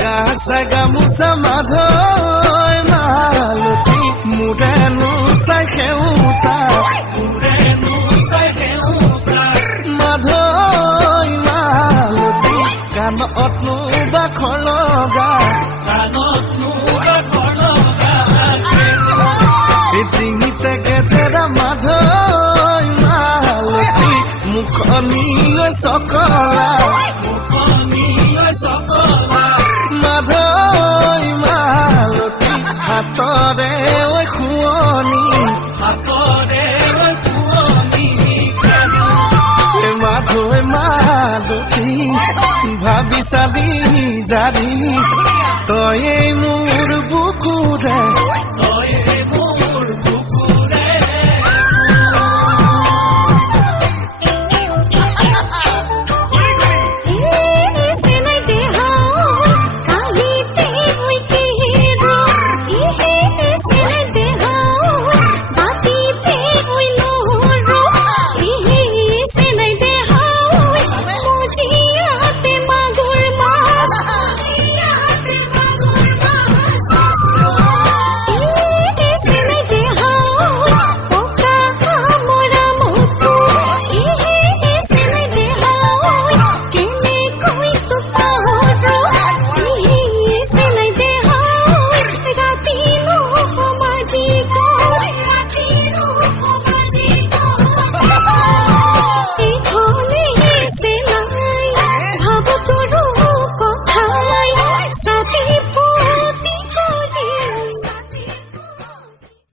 গাছা গামোচা মাধৈ মালতী মোৰেনো চাই সেউতা মাধৈ মালতী কাণতনো বাখৰ লগা ডিঙিতে গেজেৰা মাধৈ মালতী মুখনিলৈ চকলা মাধৈ মালতী হাতৰে খুৱনি মাধৈ মালতী ভাবি চালি জাৰি তয়ে মোৰ বুকুৰে